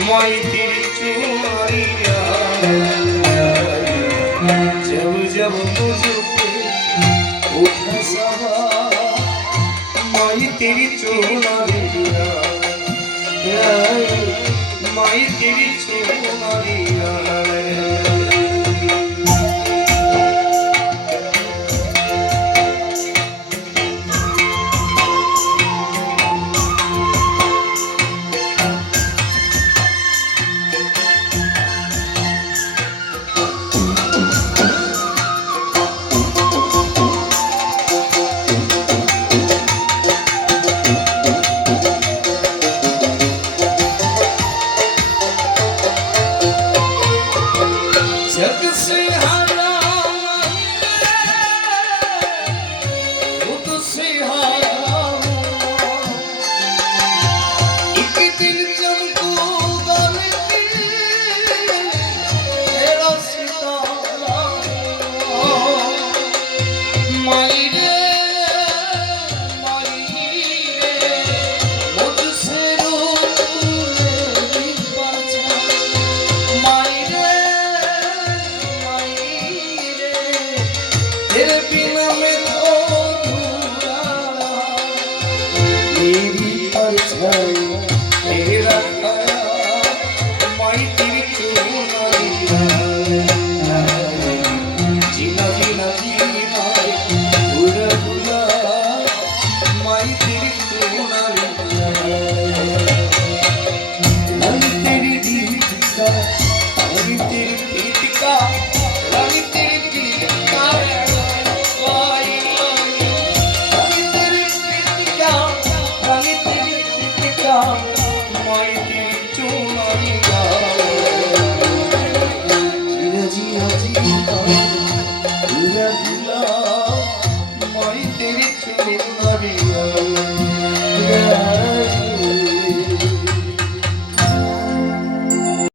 মাইতির চুমারিয়া job job মুঝপে উঠা সাহা মাইতির চুমারিয়া মাইতির চুমারিয়া मेरी परछाई Yeah.